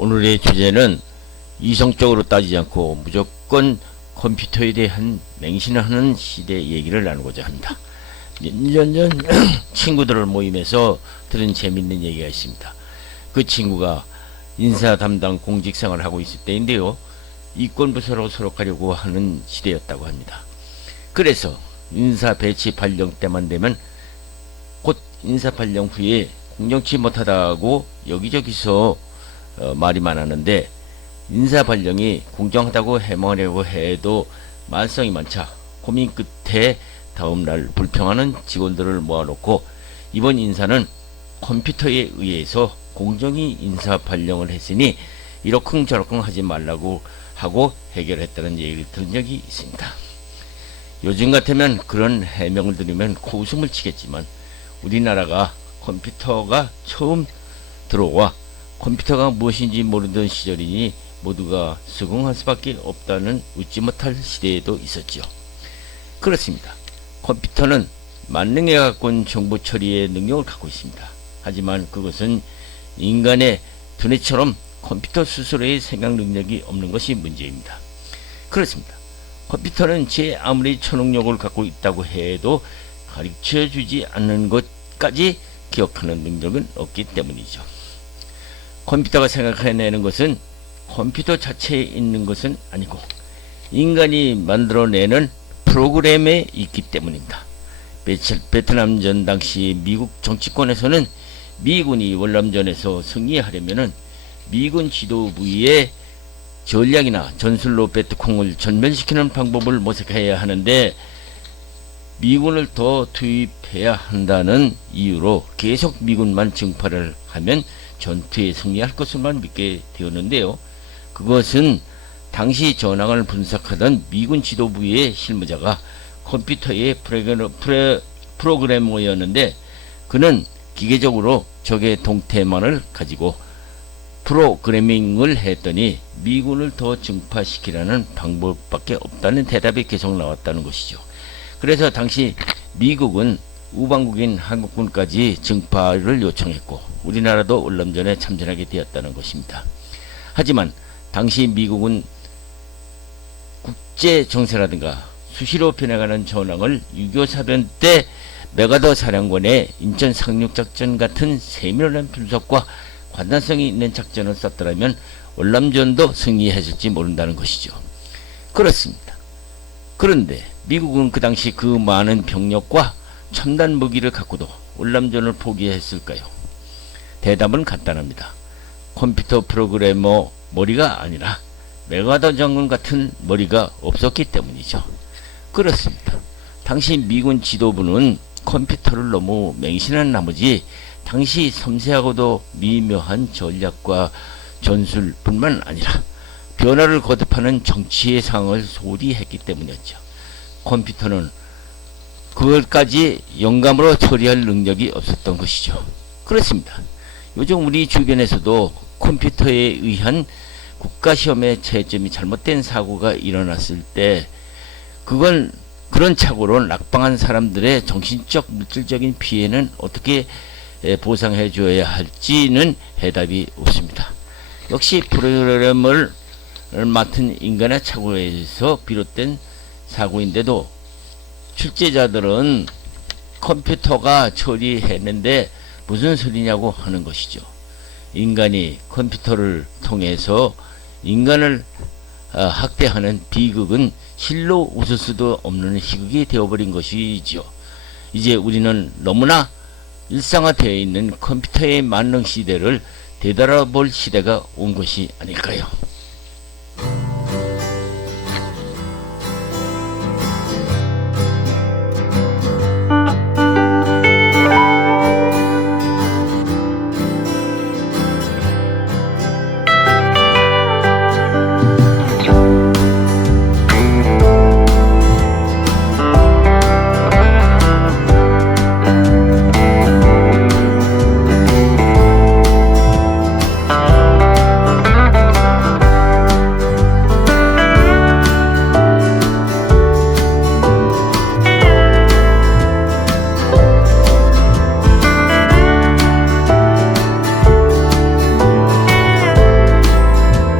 오늘의 주제는 이성적으로 따지지 않고 무조건 컴퓨터에 대한 맹신하는 시대 얘기를 나누고자 합니다. 몇 년 전 친구들을 모임에서 들은 재밌는 얘기가 있습니다. 그 친구가 인사 담당 공직 생활을 하고 있을 때인데요. 이권부서로 소속하려고 하는 시대였다고 합니다. 그래서 인사 배치 발령 때만 되면 곧 인사 발령 후에 공정치 못하다고 여기저기서 말이 많았는데, 인사 발령이 공정하다고 해명하려고 해도 말썽이 많자 고민 끝에 다음날 불평하는 직원들을 모아놓고 이번 인사는 컴퓨터에 의해서 공정히 인사 발령을 했으니 이러쿵저러쿵 하지 말라고 하고 해결했다는 얘기를 들은 적이 있습니다. 요즘 같으면 그런 해명을 들으면 코웃음을 치겠지만, 우리나라가 컴퓨터가 처음 들어와 컴퓨터가 무엇인지 모르던 시절이니 모두가 수긍할 수밖에 없다는 웃지 못할 시대에도 있었죠. 그렇습니다. 컴퓨터는 만능에 가까운 정보 처리의 능력을 갖고 있습니다. 하지만 그것은 인간의 두뇌처럼 컴퓨터 스스로의 생각 능력이 없는 것이 문제입니다. 그렇습니다. 컴퓨터는 제 아무리 초능력을 갖고 있다고 해도 가르쳐주지 않는 것까지 기억하는 능력은 없기 때문이죠. 컴퓨터가 생각해내는 것은 컴퓨터 자체에 있는 것은 아니고 인간이 만들어내는 프로그램에 있기 때문입니다. 베트남전 당시 미국 정치권에서는 미군이 월남전에서 승리하려면은 미군 지도부의 전략이나 전술로 베트콩을 전멸시키는 방법을 모색해야 하는데, 미군을 더 투입해야 한다는 이유로 계속 미군만 증파를 하면 전투에 승리할 것을만 믿게 되었는데요. 그것은 당시 전황을 분석하던 미군 지도부의 실무자가 컴퓨터의 프로그래머였는데, 그는 기계적으로 적의 동태만을 가지고 프로그래밍을 했더니 미군을 더 증파시키라는 방법밖에 없다는 대답이 계속 나왔다는 것이죠. 그래서 당시 미국은 우방국인 한국군까지 증파를 요청했고 우리나라도 월남전에 참전하게 되었다는 것입니다. 하지만 당시 미국은 국제 정세라든가 수시로 변해가는 전황을 6.25 사변 때 메가더 사령관의 인천 상륙작전 같은 세밀한 분석과 관단성이 있는 작전을 썼더라면 월남전도 승리했을지 모른다는 것이죠. 그렇습니다. 그런데 미국은 그 당시 그 많은 병력과 첨단 무기를 갖고도 월남전을 포기했을까요? 대답은 간단합니다. 컴퓨터 프로그래머 머리가 아니라 메가더 장군 같은 머리가 없었기 때문이죠. 그렇습니다. 당시 미군 지도부는 컴퓨터를 너무 맹신한 나머지 당시 섬세하고도 미묘한 전략과 전술뿐만 아니라 변화를 거듭하는 정치의 상황을 소홀히 했기 때문이었죠. 컴퓨터는 그걸까지 영감으로 처리할 능력이 없었던 것이죠. 그렇습니다. 요즘 우리 주변에서도 컴퓨터에 의한 국가시험의 채점이 잘못된 사고가 일어났을 때 그런 착오로 낙방한 사람들의 정신적 물질적인 피해는 어떻게 보상해 줘야 할지는 해답이 없습니다. 역시 프로그램을 맡은 인간의 착오에서 비롯된 사고인데도 출제자들은 컴퓨터가 처리했는데 무슨 소리냐고 하는 것이죠. 인간이 컴퓨터를 통해서 인간을 학대하는 비극은 실로 웃을 수도 없는 희극이 되어버린 것이죠. 이제 우리는 너무나 일상화되어 있는 컴퓨터의 만능 시대를 되돌아볼 시대가 온 것이 아닐까요?